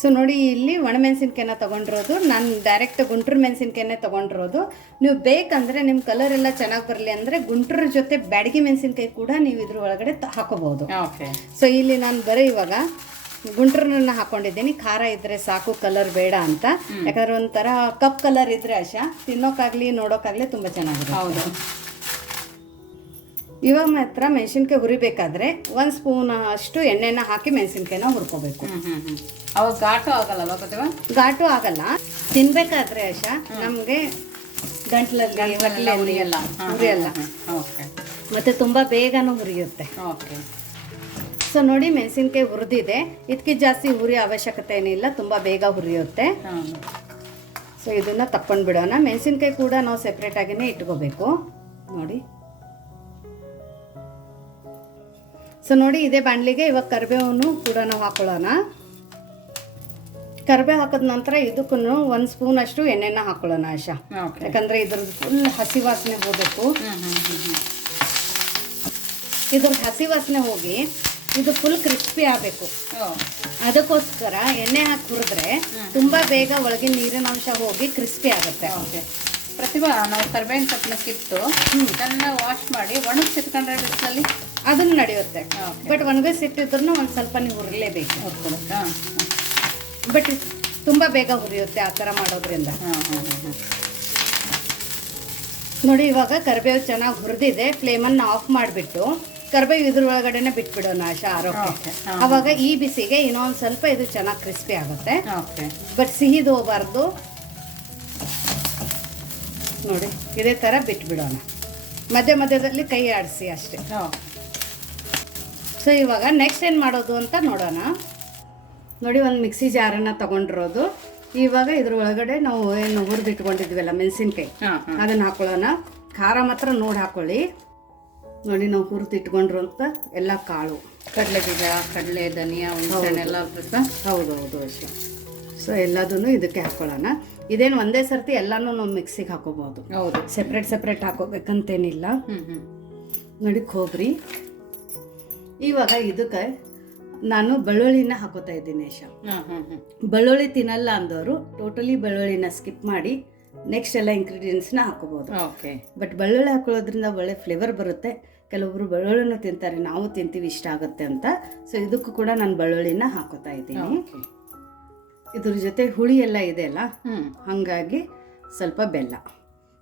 ಸೊ ನೋಡಿ ಇಲ್ಲಿ ಒಣಮೆಣಸಿನ್ಕಾಯಿನ ತೊಗೊಂಡಿರೋದು ನಾನು ಡೈರೆಕ್ಟ್ ಗುಂಟೂರು ಮೆಣಸಿನ್ಕಾಯಿನೇ ತೊಗೊಂಡಿರೋದು. ನೀವು ಬೇಕಂದರೆ ನಿಮ್ಮ ಕಲರ್ ಎಲ್ಲ ಚೆನ್ನಾಗಿ ಬರಲಿ ಅಂದರೆ ಗುಂಟ್ರ ಜೊತೆ ಬ್ಯಾಡಗಿ ಮೆಣಸಿನ್ಕಾಯಿ ಕೂಡ ನೀವು ಇದ್ರ ಒಳಗಡೆ ಹಾಕೋಬಹುದು. ಓಕೆ ಸೊ ಇಲ್ಲಿ ನಾನು ಬರೀ ಇವಾಗ ಗುಂಟ್ರನ್ನ ಹಾಕೊಂಡಿದ್ದೀನಿ. ಖಾರ ಇದ್ರೆ ಸಾಕು ಕಲರ್ ಬೇಡ ಅಂತ. ಯಾಕಂದ್ರೆ ಒಂಥರ ಕಪ್ ಕಲರ್ ಇದ್ರೆ ಅಶಾ ತಿನ್ನೋಕಾಗ್ಲಿ ನೋಡೋಕ್ಕಾಗ್ಲಿ ತುಂಬ ಚೆನ್ನಾಗಿದೆ ಹೌದು. ಇವಾಗ ಮಾತ್ರ ಮೆಣಸಿನ್ಕಾಯಿ ಹುರಿಬೇಕಾದ್ರೆ ಒಂದು ಸ್ಪೂನ್ ಅಷ್ಟು ಎಣ್ಣೆನ ಹಾಕಿ ಮೆಣಸಿನ್ಕಾಯಿನ ಹುರ್ಕೋಬೇಕು. ಅವಾಗ ಘಾಟು ಆಗಲ್ಲ ಘಾಟು ಆಗಲ್ಲ. ತಿನ್ಬೇಕಾದ್ರೆ ಅಶಾ ನಮಗೆ ಗಂಟ್ಲಲ್ಲಿ ಉರಿಯಲ್ಲ. ಓಕೆ. ಮತ್ತೆ ತುಂಬ ಬೇಗನೂ ಹುರಿಯುತ್ತೆ ಓಕೆ. ಸೊ ನೋಡಿ ಮೆಣಸಿನ್ಕಾಯಿ ಹುರಿದಿದೆ. ಇದಕ್ಕೆ ಜಾಸ್ತಿ ಹುರಿ ಅವಶ್ಯಕತೆ ಏನಿಲ್ಲ ತುಂಬ ಬೇಗ ಹುರಿಯುತ್ತೆ. ಸೊ ಇದನ್ನು ತಕ್ಕೊಂಡು ಬಿಡೋಣ. ಮೆಣಸಿನ್ಕಾಯಿ ಕೂಡ ನಾವು ಸೆಪ್ರೇಟಾಗಿಯೇ ಇಟ್ಕೋಬೇಕು. ನೋಡಿ. ಸೊ ನೋಡಿ ಇದೇ ಬಾಣಲಿಗೆ ಇವಾಗ ಕರಿಬೇವನ್ನು ಕೂಡ ನಾವು ಹಾಕೊಳ್ಳೋಣ. ಕರಿಬೇವು ಹಾಕಿದ ನಂತರ ಇದಕ್ಕೂ ಒಂದು ಸ್ಪೂನ್ ಅಷ್ಟು ಎಣ್ಣೆನ ಹಾಕೊಳ್ಳೋಣ ಆಶಾ. ಯಾಕಂದ್ರೆ ಇದ್ರದ್ದು ಫುಲ್ ಹಸಿ ವಾಸನೆ ಹೋಗಬೇಕು. ಇದ್ರ ಹಸಿ ವಾಸನೆ ಹೋಗಿ ಇದು ಫುಲ್ ಕ್ರಿಸ್ಪಿ ಆಗಬೇಕು. ಅದಕ್ಕೋಸ್ಕರ ಎಣ್ಣೆ ಹಾಕಿ ಹುರಿದ್ರೆ ತುಂಬಾ ಬೇಗ ಒಳಗಿನ ನೀರಿನ ಅಂಶ ಹೋಗಿ ಕ್ರಿಸ್ಪಿ ಆಗುತ್ತೆ. ಪ್ರತಿಭಾ ನಾವು ಕರ್ಬೇವಿನ ಸೊಪ್ಪನ್ನ ಕಿತ್ತು ಚೆನ್ನಾಗಿ ವಾಶ್ ಮಾಡಿ ಒಣಗಿಸಿಟ್ಕೊಂಡ್ರೆ ಬಿಸಿಲಲ್ಲಿ? ಅದನ್ನ ನಡೆಯುತ್ತೆ. ಬಟ್ ಒಣಗಿಸಿಟ್ಟಿದ್ರು ಒಂದು ಸ್ವಲ್ಪ ನೀವು ಹುರಿಲೇಬೇಕು. ಬಟ್ ತುಂಬಾ ಬೇಗ ಹುರಿಯುತ್ತೆ ಆ ಥರ ಮಾಡೋದ್ರಿಂದ. ನೋಡಿ ಇವಾಗ ಕರಿಬೇವು ಚೆನ್ನಾಗಿ ಹುರಿದಿದೆ. ಫ್ಲೇಮನ್ನು ಆಫ್ ಮಾಡಿಬಿಟ್ಟು ಕರಿಬೇವು ಇದ್ರ ಒಳಗಡೆನೆ ಬಿಟ್ಬಿಡೋಣ ಆಶಾ ಆರೋಗ್ಯ ಅವಾಗ ಈ ಬಿಸಿಗೆ ಇನ್ನೊಂದು ಸ್ವಲ್ಪ ಇದು ಚೆನ್ನಾಗಿ ಕ್ರಿಸ್ಪಿ ಆಗುತ್ತೆ. ಬಟ್ ಸಿಹಿದು ಹೋಗಬಾರ್ದು ನೋಡಿ ಇದೇ ಥರ ಬಿಟ್ಬಿಡೋಣ. ಮಧ್ಯ ಮಧ್ಯದಲ್ಲಿ ಕೈ ಆಡಿಸಿ ಅಷ್ಟೇ. ಸೊ ಇವಾಗ ನೆಕ್ಸ್ಟ್ ಏನು ಮಾಡೋದು ಅಂತ ನೋಡೋಣ. ನೋಡಿ ಒಂದು ಮಿಕ್ಸಿ ಜಾರನ್ನು ತಗೊಂಡಿರೋದು. ಇವಾಗ ಇದ್ರ ಒಳಗಡೆ ನಾವು ಏನು ಹುರಿದಿಟ್ಕೊಂಡಿದ್ವಲ್ಲ ಮೆಣಸಿನ್ಕಾಯಿ ಅದನ್ನು ಹಾಕೊಳ್ಳೋಣ. ಖಾರ ಮಾತ್ರ ನೋಡಿ ಹಾಕೊಳ್ಳಿ. ನೋಡಿ ನಾವು ಹುರಿದಿಟ್ಕೊಂಡ್ರು ಅಂತ ಎಲ್ಲ ಕಾಳು ಕಡಲೆ ಬೀಜ ಕಡಲೆ ಧನಿಯಾ ಹುಣಸೆಹಣ್ಣು ಎಲ್ಲ ಹಾಕ್ಬೇಕಾ ಹೌದು ಹೌದು. ಅಷ್ಟೇ ಸೊ ಎಲ್ಲದನ್ನು ಇದಕ್ಕೆ ಹಾಕೊಳ್ಳೋಣ. ಇದೇನು ಒಂದೇ ಸರ್ತಿ ಎಲ್ಲನೂ ನಾವು ಮಿಕ್ಸಿಗೆ ಹಾಕೋಬಹುದು ಹೌದು. ಸೆಪ್ರೇಟ್ ಸೆಪ್ರೇಟ್ ಹಾಕೋಬೇಕಂತೇನಿಲ್ಲ. ನೋಡಿ ಕೊಬ್ಬರಿ. ಇವಾಗ ಇದಕ್ಕೆ ನಾನು ಬೆಳ್ಳುಳ್ಳಿನ ಹಾಕೋತಾ ಇದ್ದೀನಿ ಯಶ ಬೆಳ್ಳುಳ್ಳಿ ತಿನ್ನಲ್ಲ ಅಂದವರು ಟೋಟಲಿ ಬೆಳ್ಳುಳ್ಳಿನ ಸ್ಕಿಪ್ ಮಾಡಿ ನೆಕ್ಸ್ಟ್ ಎಲ್ಲ ಇಂಗ್ರೀಡಿಯೆಂಟ್ಸ್ನ ಹಾಕೋಬೋದು. ಓಕೆ ಬಟ್ ಬೆಳ್ಳುಳ್ಳಿ ಹಾಕೊಳ್ಳೋದ್ರಿಂದ ಒಳ್ಳೆ ಫ್ಲೇವರ್ ಬರುತ್ತೆ. ಕೆಲವೊಬ್ರು ಬೆಳ್ಳುಳ್ಳಿನ ತಿಂತಾರೆ ನಾವು ತಿಂತೀವಿ ಇಷ್ಟ ಆಗುತ್ತೆ ಅಂತ. ಸೊ ಇದಕ್ಕೂ ಕೂಡ ನಾನು ಬೆಳ್ಳುಳ್ಳಿನ ಹಾಕೋತಾ ಇದ್ದೀನಿ. ಇದ್ರ ಜೊತೆ ಹುಳಿ ಎಲ್ಲ ಇದೆ ಅಲ್ಲ? ಹಂಗಾಗಿ ಹಾಗಾಗಿ ಸ್ವಲ್ಪ ಬೆಲ್ಲ.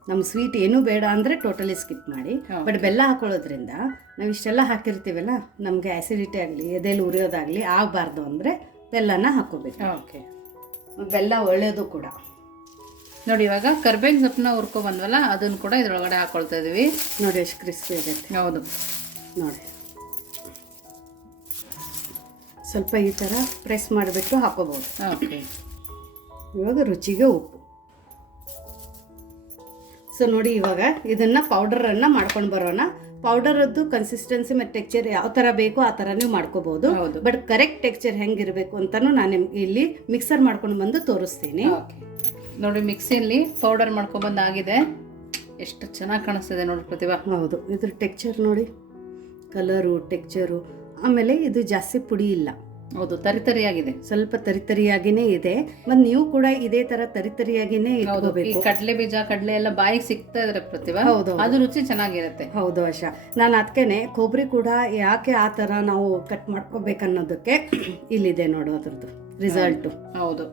ನಮ್ಮ ಸ್ವೀಟ್ ಏನೂ ಬೇಡ ಅಂದರೆ ಟೋಟಲಿ ಸ್ಕಿಪ್ ಮಾಡಿ. ಬಟ್ ಬೆಲ್ಲ ಹಾಕೊಳ್ಳೋದ್ರಿಂದ ನಾವು ಇಷ್ಟೆಲ್ಲ ಹಾಕಿರ್ತೀವಲ್ಲ ನಮಗೆ ಆ್ಯಸಿಡಿಟಿ ಆಗಲಿ ಎದೆಯಲ್ಲಿ ಉರಿಯೋದಾಗಲಿ ಆಗಬಾರ್ದು ಅಂದರೆ ಬೆಲ್ಲನ ಹಾಕೋಬೇಕು. ಓಕೆ ಬೆಲ್ಲ ಒಳ್ಳೆಯದು ಕೂಡ. ನೋಡಿ ಇವಾಗ ಕರ್ಬೇವಿನ ಸೊಪ್ಪನ್ನ ಹುರ್ಕೊ ಬಂದ್ವಲ್ಲ ಅದನ್ನು ಕೂಡ ಇದರೊಳಗಡೆ ಹಾಕೊಳ್ತಾ ಇದೀವಿ. ನೋಡಿ ಎಷ್ಟು ಕ್ರಿಸ್ಪಿ ಆಗುತ್ತೆ ಹೌದು. ನೋಡಿ. ಸ್ವಲ್ಪ ಈ ಥರ ಪ್ರೆಸ್ ಮಾಡಿಬಿಟ್ಟು ಹಾಕೋಬೋದು. ಓಕೆ. ಇವಾಗ ರುಚಿಗೆ ಉಪ್ಪು. ಸೊ ನೋಡಿ ಇವಾಗ ಇದನ್ನ ಪೌಡರನ್ನು ಮಾಡ್ಕೊಂಡು ಬರೋಣ. ಪೌಡರದ್ದು ಕನ್ಸಿಸ್ಟೆನ್ಸಿ ಮತ್ತು ಟೆಕ್ಚರ್ ಯಾವ ಥರ ಬೇಕೋ ಆ ಥರ ನೀವು ಮಾಡ್ಕೋಬಹುದು ಹೌದು. ಬಟ್ ಕರೆಕ್ಟ್ ಟೆಕ್ಚರ್ ಹೆಂಗಿರಬೇಕು ಅಂತಲೂ ನಾನು ನಿಮ್ಗೆ ಇಲ್ಲಿ ಮಿಕ್ಸರ್ ಮಾಡ್ಕೊಂಡು ಬಂದು ತೋರಿಸ್ತೀನಿ. ಓಕೆ. ನೋಡಿ ಮಿಕ್ಸಿಯಲ್ಲಿ ಪೌಡರ್ ಮಾಡ್ಕೊಬಂದಾಗಿದೆ. ಎಷ್ಟು ಚೆನ್ನಾಗಿ ಕಾಣಿಸ್ತಿದೆ ನೋಡಿ ಪ್ರತಿಭಾ. ಹೌದು ಇದ್ರ ಟೆಕ್ಚರ್ ನೋಡಿ ಕಲರು ಟೆಕ್ಚರು ಆಮೇಲೆ ಇದು ಜಾಸ್ತಿ ಪುಡಿ ಇಲ್ಲ. ಹೌದು ತರಿತರಿಯಾಗಿದೆ ಸ್ವಲ್ಪ ತರಿತರಿಯಾಗಿನೇ ಇದೆ. ಮತ್ತು ನೀವು ಕೂಡ ಇದೇ ತರ ತರಿತರಿಯಾಗಿನೇ ಈ ಕಡಲೆ ಬೀಜ ಕಡಲೆ ಎಲ್ಲ ಬಾಯಿಗೆ ಸಿಗ್ತಾ ಇದ್ರೆ ಪ್ರತಿಭಾ ಹೌದು. ಅದು ರುಚಿ ಚೆನ್ನಾಗಿರುತ್ತೆ. ಹೌದು ಅಶ ನಾನು ಅದಕ್ಕೇನೆ ಕೊಬ್ಬರಿ ಕೂಡ ಯಾಕೆ ಆ ಥರ ನಾವು ಕಟ್ ಮಾಡ್ಕೋಬೇಕನ್ನೋದಕ್ಕೆ ಇಲ್ಲಿದೆ ನೋಡು ಅದ್ರದ್ದು ರಿಸಲ್ಟು ಹೌದು.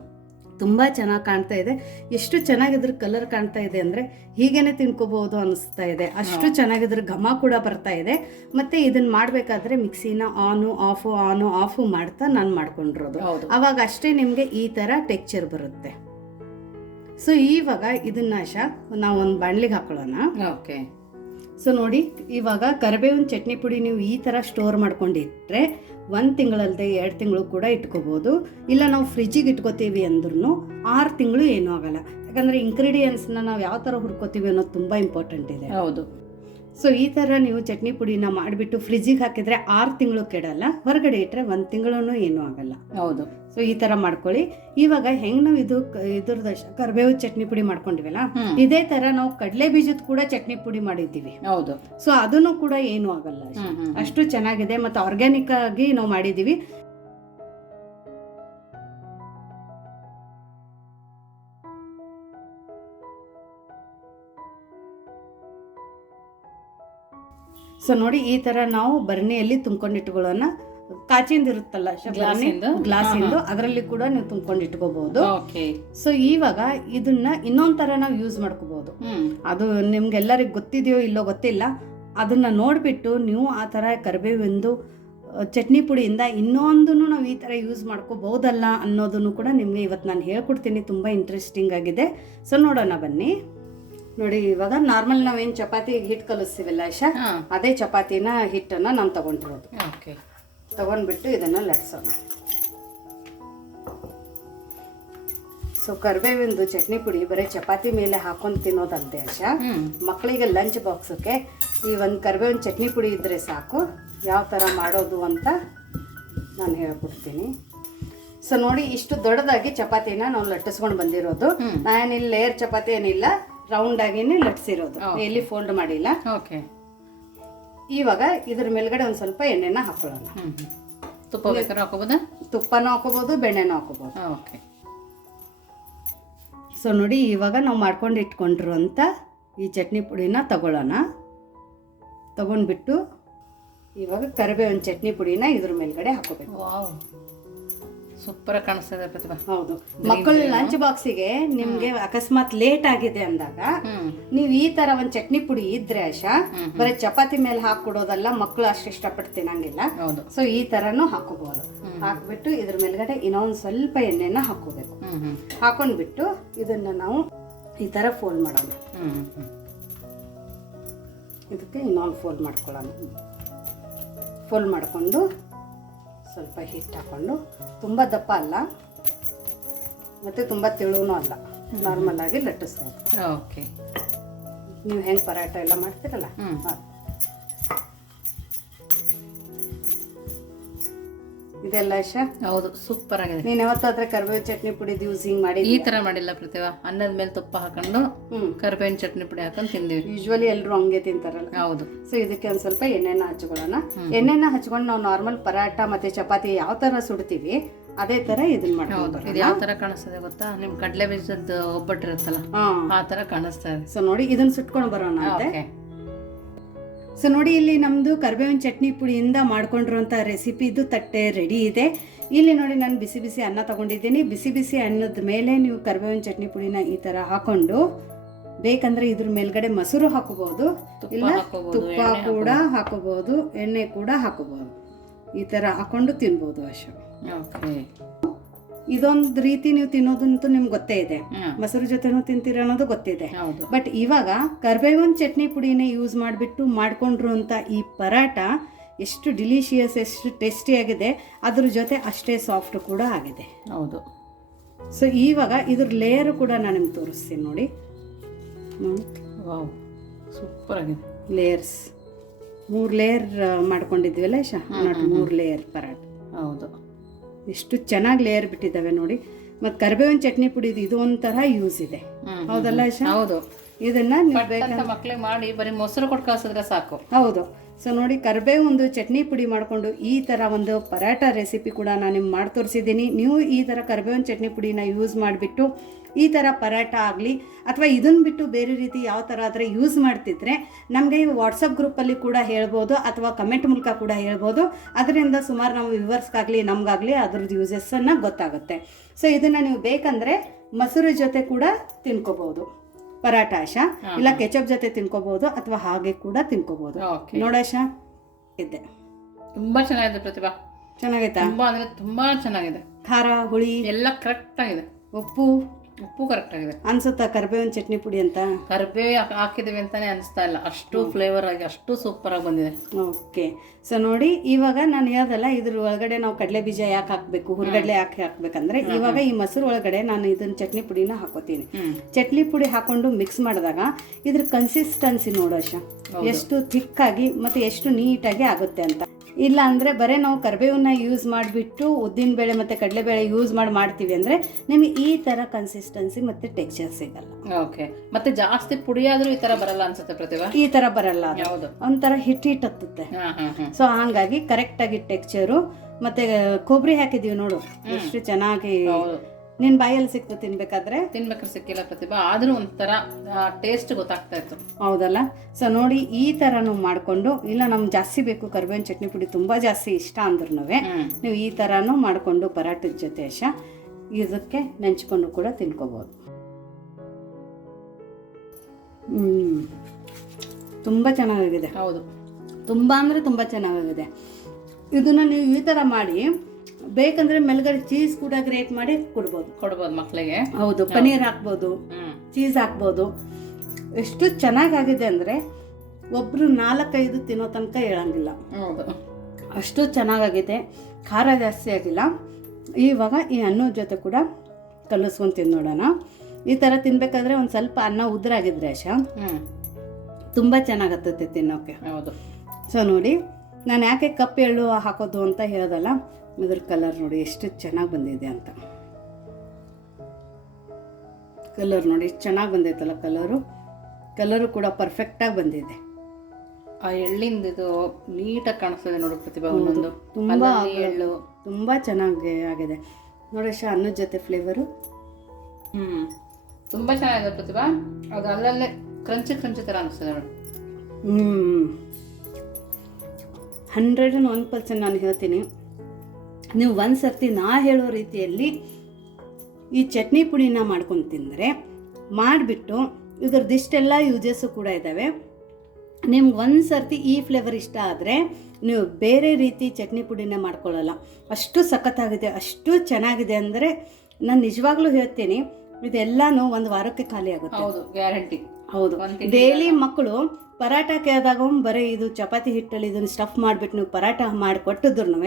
ತುಂಬ ಚೆನ್ನಾಗಿ ಕಾಣ್ತಾ ಇದೆ. ಎಷ್ಟು ಚೆನ್ನಾಗಿದ್ರ ಕಲರ್ ಕಾಣ್ತಾ ಇದೆ ಅಂದರೆ ಹೀಗೇನೆ ತಿನ್ಕೋಬಹುದು ಅನಿಸ್ತಾ ಇದೆ. ಅಷ್ಟು ಚೆನ್ನಾಗಿದ್ರ ಘಮ ಕೂಡ ಬರ್ತಾ ಇದೆ. ಮತ್ತು ಇದನ್ನು ಮಾಡಬೇಕಾದ್ರೆ ಮಿಕ್ಸಿನ ಆನು ಆಫು ಆನು ಆಫು ಮಾಡ್ತಾ ನಾನು ಮಾಡ್ಕೊಂಡಿರೋದು. ಅವಾಗ ಅಷ್ಟೇ ನಿಮಗೆ ಈ ಥರ ಟೆಕ್ಚರ್ ಬರುತ್ತೆ. ಸೊ ಇವಾಗ ಇದನ್ನ ಶಾ ನಾವು ಒಂದು ಬಾಣ್ಲಿಗೆ ಹಾಕೊಳ್ಳೋಣ. ಓಕೆ. ಸೊ ನೋಡಿ ಇವಾಗ ಕರಿಬೇವಿನ ಚಟ್ನಿ ಪುಡಿ ನೀವು ಈ ಥರ ಸ್ಟೋರ್ ಮಾಡ್ಕೊಂಡಿಟ್ರೆ ಒಂದು ತಿಂಗಳಲ್ಲದೆ ಎರಡು ತಿಂಗಳು ಕೂಡ ಇಟ್ಕೋಬೋದು. ಇಲ್ಲ ನಾವು ಫ್ರಿಜ್ಜಿಗೆ ಇಟ್ಕೋತೀವಿ ಅಂದ್ರೂ ಆರು ತಿಂಗಳು ಏನೂ ಆಗಲ್ಲ. ಯಾಕಂದರೆ ಇಂಗ್ರೀಡಿಯೆಂಟ್ಸ್ನ ನಾವು ಯಾವ ಥರ ಹುಡ್ಕೋತೀವಿ ಅನ್ನೋದು ತುಂಬ ಇಂಪಾರ್ಟೆಂಟ್ ಇದೆ. ಹೌದು. ಸೊ ಈ ಥರ ನೀವು ಚಟ್ನಿ ಪುಡಿನ ಮಾಡಿಬಿಟ್ಟು ಫ್ರಿಜ್ಜಿಗೆ ಹಾಕಿದರೆ ಆರು ತಿಂಗಳು ಕೆಡಲ್ಲ. ಹೊರಗಡೆ ಇಟ್ಟರೆ ಒಂದು ತಿಂಗಳೂ ಏನೂ ಆಗಲ್ಲ. ಹೌದು. ಸೊ ಈ ತರ ಮಾಡ್ಕೊಳ್ಳಿ. ಇವಾಗ ಹೆಂಗ್ ನಾವು ಇದು ಇದ್ರದ ಕರ್ಬೇವು ಚಟ್ನಿ ಪುಡಿ ಮಾಡ್ಕೊಂಡಿವಲ್ಲ. ಇದೇ ತರ ನಾವು ಕಡಲೆ ಬೀಜದ ಕೂಡ ಚಟ್ನಿ ಪುಡಿ ಮಾಡಿದ್ದೀವಿ. ಹೌದು. ಸೊ ಅದನ್ನು ಕೂಡ ಏನು ಆಗಲ್ಲ ಅಷ್ಟೇ. ಚೆನ್ನಾಗಿದೆ ಮತ್ತೆ ಆರ್ಗ್ಯಾನಿಕ್ ಆಗಿ ನಾವು ಮಾಡಿದೀವಿ ಸೊ ನೋಡಿ ಈ ತರ ನಾವು ಬರ್ನಿಯಲ್ಲಿ ತುಂಬ್ಕೊಂಡು ಇಟ್ಕೊಳ್ಳೋಣ. ಕಾಚಿಂದ ಇರುತ್ತಲ್ಲ ಗ್ಲಾಸಿಂದು? ಅದರಲ್ಲಿ ಕೂಡ ನೀವು ತುಂಬ್ಕೊಂಡು ಇಟ್ಕೋಬಹುದು. ಸೊ ಇವಾಗ ಇದನ್ನ ಇನ್ನೊಂದ್ ತರ ನಾವು ಯೂಸ್ ಮಾಡ್ಕೋಬಹುದು. ಅದು ನಿಮ್ಗೆಲ್ಲರಿಗೆ ಗೊತ್ತಿದೆಯೋ ಇಲ್ಲೋ ಗೊತ್ತಿಲ್ಲ. ಅದನ್ನ ನೋಡ್ಬಿಟ್ಟು ನೀವು ಆ ತರ ಕರಿಬೇವಿಂದು ಚಟ್ನಿ ಪುಡಿಯಿಂದ ಇನ್ನೊಂದು ನಾವು ಈ ಥರ ಯೂಸ್ ಮಾಡ್ಕೋಬಹುದಲ್ಲ ಅನ್ನೋದನ್ನು ಕೂಡ ನಿಮಗೆ ಇವತ್ತು ನಾನು ಹೇಳ್ಕೊಡ್ತೀನಿ. ತುಂಬ ಇಂಟ್ರೆಸ್ಟಿಂಗ್ ಆಗಿದೆ. ಸೊ ನೋಡೋಣ ಬನ್ನಿ. ನೋಡಿ ಇವಾಗ ನಾರ್ಮಲ್ ನಾವೇನು ಚಪಾತಿ ಹಿಟ್ಟು ಕಲಿಸ್ತೀವಲ್ಲ ಅದೇ ಚಪಾತಿನ ಹಿಟ್ಟನ್ನು ನಾನು ತಗೊಂಡಿರೋದು. ಓಕೆ. ತಗೊಂಡ್ಬಿಟ್ಟು ಇದನ್ನು ಲಟ್ಸೋಣ. ಸೊ ಕರಿಬೇವಿಂದು ಚಟ್ನಿ ಪುಡಿ ಬರೀ ಚಪಾತಿ ಮೇಲೆ ಹಾಕೊಂಡು ತಿನ್ನೋದಲ್ಲದೆ ಅಶ? ಮಕ್ಕಳಿಗೆ ಲಂಚ್ ಬಾಕ್ಸಕ್ಕೆ ಈ ಒಂದು ಕರಿಬೇವಿನ ಚಟ್ನಿ ಪುಡಿ ಇದ್ದರೆ ಸಾಕು. ಯಾವ ಥರ ಮಾಡೋದು ಅಂತ ನಾನು ಹೇಳ್ಕೊಡ್ತೀನಿ. ಸೊ ನೋಡಿ ಇಷ್ಟು ದೊಡ್ಡದಾಗಿ ಚಪಾತಿನ ನಾವು ಲಟ್ಟಿಸ್ಕೊಂಡು ಬಂದಿರೋದು. ನಾನು ನಾನಿಲ್ಲಿ ಲೇಯರ್ ಚಪಾತಿ ಏನಿಲ್ಲ ರೌಂಡ್ ಆಗಿನೇ ಲಟ್ಸಿರೋದು. ಎಲ್ಲಿ ಫೋಲ್ಡ್ ಮಾಡಿಲ್ಲ. ಓಕೆ ಇವಾಗ ಇದ್ರ ಮೇಲ್ಗಡೆ ಒಂದು ಸ್ವಲ್ಪ ಎಣ್ಣೆನ ಹಾಕೊಳ್ಳೋಣ. ತುಪ್ಪ ಬೇಕಾದ್ರೆ ಹಾಕೋಬೋದಾ ತುಪ್ಪನೂ ಹಾಕೋಬೋದು ಬೆಣ್ಣೆನೂ ಹಾಕೋಬೋದು ಓಕೆ. ಸೊ ನೋಡಿ ಇವಾಗ ನಾವು ಮಾಡ್ಕೊಂಡು ಇಟ್ಕೊಂಡಿರುವಂಥ ಈ ಚಟ್ನಿ ಪುಡಿನ ತಗೊಳ್ಳೋಣ. ತಗೊಂಡ್ಬಿಟ್ಟು ಇವಾಗ ಕರಿಬೇವಿನ ಚಟ್ನಿ ಪುಡಿನ ಇದ್ರ ಮೇಲ್ಗಡೆ ಹಾಕೋಬೇಕು ಸೂಪರ್ ಕಾಣಿಸ್ತದೆ ಪ್ರತಿಭಾ. ಹೌದು. ಮಕ್ಕಳು ಲಂಚ್ ಬಾಕ್ಸಿಗೆ ನಿಮ್ಗೆ ಅಕಸ್ಮಾತ್ ಲೇಟ್ ಆಗಿದೆ ಅಂದಾಗ ನೀವು ಈ ತರ ಒಂದ್ ಚಟ್ನಿ ಪುಡಿ ಇದ್ರೆ ಆಶಾ ಬರೀ ಚಪಾತಿ ಮೇಲೆ ಹಾಕೊಡೋದಲ್ಲ ಮಕ್ಕಳು ಅಷ್ಟು ಇಷ್ಟಪಟ್ಟು ತಿನ್ನಂಗಿಲ್ಲ. ಸೊ ಈ ತರನು ಹಾಕೋಬಹುದು ಹಾಕ್ಬಿಟ್ಟು ಇದ್ರ ಮೇಲ್ಗಡೆ ಇನ್ನೊಂದ್ ಸ್ವಲ್ಪ ಎಣ್ಣೆನ ಹಾಕೋಬೇಕು ಹಾಕೊಂಡ್ಬಿಟ್ಟು ಇದನ್ನ ನಾವು ಈ ತರ ಫೋಲ್ಡ್ ಮಾಡೋಣ. ಇದಕ್ಕೆ ಇನ್ನೊಂದು ಫೋಲ್ಡ್ ಮಾಡ್ಕೊಳ್ಳೋಣ. ಫೋಲ್ಡ್ ಮಾಡಿಕೊಂಡು ಸ್ವಲ್ಪ ಹಿಟ್ಟು ಹಾಕ್ಕೊಂಡು ತುಂಬ ದಪ್ಪ ಅಲ್ಲ. ಮತ್ತು ತುಂಬ ತೆಳುವೂ ಅಲ್ಲ. ನಾರ್ಮಲ್ ಆಗಿ ಲಟ್ಟಿಸ್ಬೋದು. ಓಕೆ ನೀವು ಹೆಂಗೆ ಪರಾಟ ಎಲ್ಲ ಮಾಡ್ತೀರಲ್ಲ. ಇದೆಲ್ಲ ಇಷ್ಟ ಹೌದು ಸೂಪರ್ ಆಗಿದೆ. ನೀನು ಯಾವತ್ತಾದ್ರೆ ಕರ್ಬೇವಿನ ಚಟ್ನಿ ಪುಡಿದು ಯೂಸ್ ಹಿಂಗ್ ಮಾಡಿ ಈ ತರ ಮಾಡಿಲ್ಲ ಪ್ರತಿಭಾ. ಅನ್ನದ ಮೇಲೆ ತುಪ್ಪ ಹಾಕೊಂಡು ಕರ್ಬೇವಿನ ಕರಿಬೇವಿನ ಚಟ್ನಿ ಪುಡಿ ಹಾಕೊಂಡು ತಿಂದಿವಿ. ಯೂಶ್ವಲಿ ಎಲ್ಲರೂ ಹಂಗೆ ತಿಂತಾರಲ್ಲ? ಹೌದು. ಸೊ ಇದಕ್ಕೆ ಒಂದ್ ಸ್ವಲ್ಪ ಎಣ್ಣೆನ ಹಚ್ಕೊಳ್ಳೋಣ. ಎಣ್ಣೆನ ಹಚ್ಕೊಂಡು ನಾವು ನಾರ್ಮಲ್ ಪರಾಟ ಮತ್ತೆ ಚಪಾತಿ ಯಾವ ತರ ಸುಡ್ತೀವಿ ಅದೇ ತರ ಇದನ್ನ ಹೌದು. ಇದು ಯಾವ ತರ ಕಾಣಿಸ್ತದೆ ಗೊತ್ತಾ? ನಿಮ್ ಕಡಲೆ ಬೀಜದ ಒಬ್ಬಟ್ಟಿರುತ್ತಲ್ಲ ಆ ತರ ಕಾಣಿಸ್ತಾ ಇದೆ. ಸೊ ನೋಡಿ ಇದನ್ನ ಸುಟ್ಕೊಂಡು ಬರೋಣ ಸೊ ನೋಡಿ ಇಲ್ಲಿ ನಮ್ಮದು ಕರ್ಬೇವಿನ ಚಟ್ನಿ ಪುಡಿಯಿಂದ ಮಾಡ್ಕೊಂಡಿರುವಂಥ ರೆಸಿಪಿ ಇದು ತಟ್ಟೆ ರೆಡಿ ಇದೆ. ಇಲ್ಲಿ ನೋಡಿ ನಾನು ಬಿಸಿ ಬಿಸಿ ಅನ್ನ ತಗೊಂಡಿದ್ದೀನಿ. ಬಿಸಿ ಬಿಸಿ ಅನ್ನದ ಮೇಲೆ ನೀವು ಕರಿಬೇವಿನ ಚಟ್ನಿ ಪುಡಿನ ಈ ಥರ ಹಾಕೊಂಡು ಬೇಕಂದ್ರೆ ಇದ್ರ ಮೇಲ್ಗಡೆ ಮೊಸರು ಹಾಕೋಬಹುದು ಇಲ್ಲ ತುಪ್ಪ ಕೂಡ ಹಾಕೋಬಹುದು. ಎಣ್ಣೆ ಕೂಡ ಹಾಕೋಬಹುದು. ಈ ಥರ ಹಾಕೊಂಡು ತಿನ್ಬೋದು ಅಶೋಕ್. ಓಕೆ ಇದೊಂದು ರೀತಿ ನೀವು ತಿನ್ನೋದಂತೂ ನಿಮ್ಗೆ ಗೊತ್ತೇ ಇದೆ. ಮೊಸರು ಜೊತೆನೂ ತಿಂತೀರ ಅನ್ನೋದು ಗೊತ್ತಿದೆ ಬಟ್ ಇವಾಗ ಕರ್ಬೇವಿನ ಚಟ್ನಿ ಪುಡಿನೇ ಯೂಸ್ ಮಾಡಿಬಿಟ್ಟು ಮಾಡಿಕೊಂಡ್ರು ಅಂತ ಈ ಪರಾಟ ಎಷ್ಟು ಡಿಲಿಷಿಯಸ್ ಎಷ್ಟು ಟೇಸ್ಟಿಯಾಗಿದೆ ಅದ್ರ ಜೊತೆ ಅಷ್ಟೇ ಸಾಫ್ಟ್ ಕೂಡ ಆಗಿದೆ. ಹೌದು. ಸೊ ಇವಾಗ ಇದ್ರ ಲೇಯರ್ ಕೂಡ ನಾನು ನಿಮ್ಗೆ ತೋರಿಸ್ತೀನಿ ನೋಡಿ. ಸೂಪರ್ ಆಗಿದೆ. ಲೇಯರ್ಸ್ ಮೂರು ಲೇಯರ್ ಮಾಡ್ಕೊಂಡಿದ್ವಲ್ಲ ಅಲ್ಲ ನಾಟ್ ಮೂರು ಲೇಯರ್ ಪರಾಟ. ಹೌದು. ಎಷ್ಟು ಚೆನ್ನಾಗಿ ಲೇಯರ್ ಬಿಟ್ಟಿದ್ದಾವೆ ನೋಡಿ. ಮತ್ತು ಕರಿಬೇವಿನ ಚಟ್ನಿ ಪುಡಿದು ಇದು ಒಂಥರ ಯೂಸ್ ಇದೆ. ಹೌದಲ್ಲ ಹೌದು. ಇದನ್ನ ನೀವು ಮಕ್ಳಿಗೆ ಮಾಡಿ ಬರೀ ಮೊಸರು ಕೊಟ್ಟು ಕಳ್ಸಿದ್ರೆ ಸಾಕು. ಹೌದು. ಸೊ ನೋಡಿ ಕರಿಬೇವು ಒಂದು ಚಟ್ನಿ ಪುಡಿ ಮಾಡಿಕೊಂಡು ಈ ಥರ ಒಂದು ಪರಾಟ ರೆಸಿಪಿ ಕೂಡ ನಾನು ನಿಮ್ಗೆ ಮಾಡಿ ತೋರಿಸಿದ್ದೀನಿ. ನೀವು ಈ ಥರ ಕರಿಬೇವಿನ ಚಟ್ನಿ ಪುಡಿನ ಯೂಸ್ ಮಾಡಿಬಿಟ್ಟು ಈ ಥರ ಪರಾಟ ಆಗಲಿ ಅಥವಾ ಇದನ್ನು ಬಿಟ್ಟು ಬೇರೆ ರೀತಿ ಯಾವ ಥರ ಆದರೆ ಯೂಸ್ ಮಾಡ್ತಿದ್ರೆ ನಮಗೆ ವಾಟ್ಸಪ್ ಗ್ರೂಪಲ್ಲಿ ಕೂಡ ಹೇಳ್ಬೋದು ಅಥವಾ ಕಮೆಂಟ್ ಮೂಲಕ ಕೂಡ ಹೇಳ್ಬೋದು. ಅದರಿಂದ ಸುಮಾರು ನಮ್ಮ ವ್ಯೂವರ್ಸ್ಗಾಗಲಿ ನಮಗಾಗಲಿ ಅದ್ರದ್ದು ಯೂಸಸ್ಸನ್ನು ಗೊತ್ತಾಗುತ್ತೆ. ಸೊ ಇದನ್ನು ನೀವು ಬೇಕಂದರೆ ಮೊಸರು ಜೊತೆ ಕೂಡ ತಿನ್ಕೋಬೋದು. ಪರಾಟ ಆಶಾ ಇಲ್ಲ ಕೆಚಪ್ ಜೊತೆ ತಿನ್ಕೋಬಹುದು ಅಥವಾ ಹಾಗೆ ಕೂಡ ತಿನ್ಕೋಬಹುದು ಓಕೆ. ನೋಡಾಶ ಇದ್ದೆ ತುಂಬಾ ಚೆನ್ನಾಗಿದೆ ಪ್ರತಿಭಾ. ಚೆನ್ನಾಗೈತಾ? ತುಂಬಾ ಅಂದ್ರೆ ತುಂಬಾ ಚೆನ್ನಾಗಿದೆ. ಖಾರ ಹುಳಿ? ಎಲ್ಲ ಕರೆಕ್ಟ್ ಆಗಿದೆ. ಉಪ್ಪು? ಉಪ್ಪು ಕರೆಕ್ಟ್ ಆಗಿದೆ ಅನ್ಸುತ್ತಾ ಕರ್ಬೇವಿನ ಚಟ್ನಿ ಪುಡಿ ಅಂತ? ಕರಿಬೇವು ಹಾಕ್- ಹಾಕಿದೀವಿ ಅಂತಾನೆ ಅನಿಸ್ತಾ ಇಲ್ಲ. ಅಷ್ಟು ಫ್ಲೇವರ್ ಆಗಿ ಅಷ್ಟು ಸೂಪರ್ ಆಗಿ ಬಂದಿದೆ. ಓಕೆ. ಸೊ ನೋಡಿ ಇವಾಗ ನಾನು ಹೇಳ್ದಲ್ಲ ಇದ್ರ ಒಳಗಡೆ ನಾವು ಕಡಲೆ ಬೀಜ ಯಾಕೆ ಹಾಕಬೇಕು? ಹುರ್ಗಡ್ಲೆ ಯಾಕೆ ಹಾಕ್ಬೇಕಂದ್ರೆ ಇವಾಗ ಈ ಮೊಸರು ಒಳಗಡೆ ನಾನು ಇದನ್ನ ಚಟ್ನಿ ಪುಡಿನ ಹಾಕೋತೀನಿ. ಹ್ಮ್. ಚಟ್ನಿ ಪುಡಿ ಹಾಕೊಂಡು ಮಿಕ್ಸ್ ಮಾಡಿದಾಗ ಇದ್ರ ಕನ್ಸಿಸ್ಟೆನ್ಸಿ ನೋಡೋಶ ಎಷ್ಟು ಥಿಕ್ಕಾಗಿ ಮತ್ತು ಎಷ್ಟು ನೀಟಾಗಿ ಆಗುತ್ತೆ ಅಂತ. ಇಲ್ಲ ಅಂದರೆ ಬರೀ ನಾವು ಕರಿಬೇವನ್ನ ಯೂಸ್ ಮಾಡಿಬಿಟ್ಟು ಉದ್ದಿನಬೇಳೆ ಮತ್ತು ಕಡಲೆಬೇಳೆ ಯೂಸ್ ಮಾಡಿ ಮಾಡ್ತೀವಿ ಅಂದರೆ ನಿಮಗೆ ಈ ಥರ ಕನ್ಸಿಸ್ಟೆನ್ಸಿ ಮತ್ತು ಟೆಕ್ಸ್ಚರ್ ಸಿಗಲ್ಲ. ಓಕೆ ಮತ್ತೆ ಜಾಸ್ತಿ ಪುಡಿ ಆದ್ರೂ ಈ ತರ ಬರಲ್ಲ ಅನ್ಸುತ್ತೆ ಪ್ರತಿಭಾ? ಈ ಥರ ಬರಲ್ಲ ಯಾವುದು? ಒಂಥರ ಹಿಟ್ ಹಿಟ್ ಹತ್ತುತ್ತೆ. ಸೊ ಹಾಗಾಗಿ ಕರೆಕ್ಟಾಗಿ ಟೆಕ್ಸ್ಚರು ಮತ್ತು ಕೊಬ್ಬರಿ ಹಾಕಿದ್ದೀವಿ ನೋಡು ಎಷ್ಟು ಚೆನ್ನಾಗಿ ನಿನ್ನ ಬಾಯಲ್ಲಿ ಸಿಕ್ತು ತಿನ್ಬೇಕಾದ್ರೆ? ತಿನ್ಬೇಕಾದ್ರೆ ಸಿಕ್ಕಿಲ್ಲ ಪ್ರತಿಭಾ. ಆದ್ರೂ ಒಂಥರ ಟೇಸ್ಟ್ ಗೊತ್ತಾಗ್ತಾ ಇತ್ತು. ಹೌದಲ್ಲ? ಸೊ ನೋಡಿ ಈ ಥರನೂ ಮಾಡಿಕೊಂಡು ಇಲ್ಲ ನಮ್ಗೆ ಜಾಸ್ತಿ ಬೇಕು ಕರ್ಬೇವಿನ ಚಟ್ನಿ ಪುಡಿ ತುಂಬಾ ಜಾಸ್ತಿ ಇಷ್ಟ ಅಂದ್ರೂ ನೀವು ಈ ಥರನೂ ಮಾಡಿಕೊಂಡು ಪರಾಟದ ಜೊತೆ ಶ ಇದಕ್ಕೆ ನೆಂಚ್ಕೊಂಡು ಕೂಡ ತಿನ್ಕೋಬೋದು. ಹ್ಮ್. ತುಂಬ ಚೆನ್ನಾಗಿದೆ ಹೌದು. ತುಂಬ ಅಂದರೆ ತುಂಬ ಚೆನ್ನಾಗಿದೆ ಇದನ್ನು ನೀವು ಈ ಥರ ಮಾಡಿ ಬೇಕಂದರೆ ಮೇಲ್ಗಡೆ ಚೀಸ್ ಕೂಡ ಗ್ರೇಟ್ ಮಾಡಿ ಕೊಡ್ಬೋದು. ಕೊಡ್ಬೋದು ಮಕ್ಕಳಿಗೆ ಹೌದು ಪನ್ನೀರ್ ಹಾಕ್ಬೋದು ಚೀಸ್ ಹಾಕ್ಬೋದು. ಎಷ್ಟು ಚೆನ್ನಾಗಾಗಿದೆ ಅಂದರೆ ಒಬ್ಬರು ನಾಲ್ಕೈದು ತಿನ್ನೋ ತನಕ ಹೇಳಂಗಿಲ್ಲ. ಹೌದು. ಅಷ್ಟು ಚೆನ್ನಾಗಾಗಿದೆ. ಖಾರ ಜಾಸ್ತಿ ಆಗಿಲ್ಲ. ಇವಾಗ ಈ ಅನ್ನದ ಜೊತೆ ಕೂಡ ಕಲಿಸ್ಕೊಂಡು ನೋಡೋಣ. ಈ ಥರ ತಿನ್ಬೇಕಾದ್ರೆ ಒಂದು ಸ್ವಲ್ಪ ಅನ್ನ ಉದುರಾಗಿದ್ರೆ ಶಾ ತುಂಬ ಚೆನ್ನಾಗತ್ತೈತೆ ತಿನ್ನೋಕ್ಕೆ ಹೌದು. ಸೊ ನೋಡಿ ನಾನು ಯಾಕೆ ಕಪ್ಪು ಎಳ್ಳು ಹಾಕೋದು ಅಂತ ಹೇಳ್ದಲ್ಲ? ಇದ್ರ ಕಲರ್ ನೋಡಿ ಎಷ್ಟು ಚೆನ್ನಾಗಿ ಬಂದಿದೆ ಅಂತ. ಕಲರ್ ನೋಡಿ ಎಷ್ಟು ಚೆನ್ನಾಗಿ ಬಂದೈತಲ್ಲ ಕಲರು. ಕಲರು ಕೂಡ ಪರ್ಫೆಕ್ಟಾಗಿ ಬಂದಿದೆ. ಆ ಎಳ್ಳಿಂದ ಇದು ನೀಟಾಗಿ ಕಾಣಿಸ್ತದೆ ನೋಡಿ ಪ್ರತಿಭಾ ಒಂದೊಂದು. ತುಂಬ ಎಳ್ಳು. ತುಂಬ ಚೆನ್ನಾಗಿ ಆಗಿದೆ. ನೋಡಿ ಶಾ ಅನ್ನದ ಜೊತೆ ಫ್ಲೇವರು ಹ್ಞೂ ತುಂಬ ಚೆನ್ನಾಗಿದೆ ಪ್ರತಿಭಾ. ಅದು ಅಲ್ಲಲ್ಲೇ ಕ್ರಂಚಿ ಕ್ರಂಚಿ ಥರ ಅನಿಸ್ತದೆ ನೋಡಿ. ಹಂಡ್ರೆಡ್ ಹಂಡ್ರೆಡನ್ನು ಒನ್ ಪರ್ಸೆಂಟ್ ನಾನು ಹೇಳ್ತೀನಿ. ನೀವು ಒಂದು ಸರ್ತಿ ನಾ ಹೇಳೋ ರೀತಿಯಲ್ಲಿ ಈ ಚಟ್ನಿ ಪುಡಿನ ಮಾಡ್ಕೊಂಡು ತಿಂದರೆ ಮಾಡಿಬಿಟ್ಟು ಇದ್ರದ್ದಿಷ್ಟೆಲ್ಲ ಯೂಸಸ್ಸು ಕೂಡ ಇದ್ದಾವೆ ನಿಮ್ಗೆ ಒಂದು ಸರ್ತಿ ಈ ಫ್ಲೇವರ್ ಇಷ್ಟ ಆದರೆ ನೀವು ಬೇರೆ ರೀತಿ ಚಟ್ನಿ ಪುಡಿನ ಮಾಡ್ಕೊಳ್ಳಲ್ಲ. ಅಷ್ಟು ಸಖತ್ತಾಗಿದೆ, ಅಷ್ಟು ಚೆನ್ನಾಗಿದೆ ಅಂದರೆ ನಾನು ನಿಜವಾಗ್ಲೂ ಹೇಳ್ತೀನಿ, ಇದೆಲ್ಲನೂ ಒಂದು ವಾರಕ್ಕೆ ಖಾಲಿ ಆಗುತ್ತೆ. ಹೌದು ಗ್ಯಾರಂಟಿ ಹೌದು. ಡೈಲಿ ಮಕ್ಕಳು ಪರಾಟ ಕೇಳಿದಾಗ ಬರೀ ಇದು ಚಪಾತಿ ಹಿಟ್ಟಲ್ಲಿ ಇದನ್ನು ಸ್ಟಫ್ ಮಾಡಿಬಿಟ್ಟು ನೀವು ಪರಾಟ ಮಾಡಿ ಕೊಟ್ಟಿದ್ರು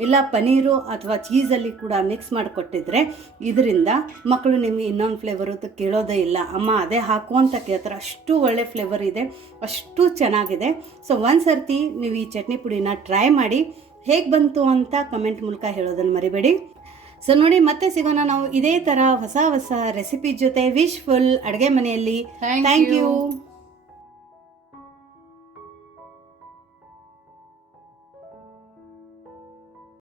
ಇಲ್ಲ ಪನೀರು ಅಥವಾ ಚೀಸಲ್ಲಿ ಕೂಡ ಮಿಕ್ಸ್ ಮಾಡಿ ಕೊಟ್ಟಿದ್ರೆ ಇದರಿಂದ ಮಕ್ಕಳು ನಿಮಗೆ ಇನ್ನೊಂದು ಫ್ಲೇವರ್ ಕೇಳೋದೇ ಇಲ್ಲ. ಅಮ್ಮ ಅದೇ ಹಾಕು ಅಂತ ಕೇಳ್ತಾರೆ. ಅಷ್ಟು ಒಳ್ಳೆ ಫ್ಲೇವರ್ ಇದೆ ಅಷ್ಟು ಚೆನ್ನಾಗಿದೆ. ಸೊ ಒಂದು ಸರ್ತಿ ನೀವು ಈ ಚಟ್ನಿ ಪುಡಿನ ಟ್ರೈ ಮಾಡಿ ಹೇಗೆ ಬಂತು ಅಂತ ಕಮೆಂಟ್ ಮೂಲಕ ಹೇಳೋದನ್ನು ಮರಿಬೇಡಿ. ಸೊ ನೋಡಿ ಮತ್ತೆ ಸಿಗೋಣ ನಾವು ಇದೇ ತರ ಹೊಸ ಹೊಸ ರೆಸಿಪಿ ಜೊತೆ ವಿಶ್ ಫುಲ್ ಅಡುಗೆ ಮನೆಯಲ್ಲಿ. Thank you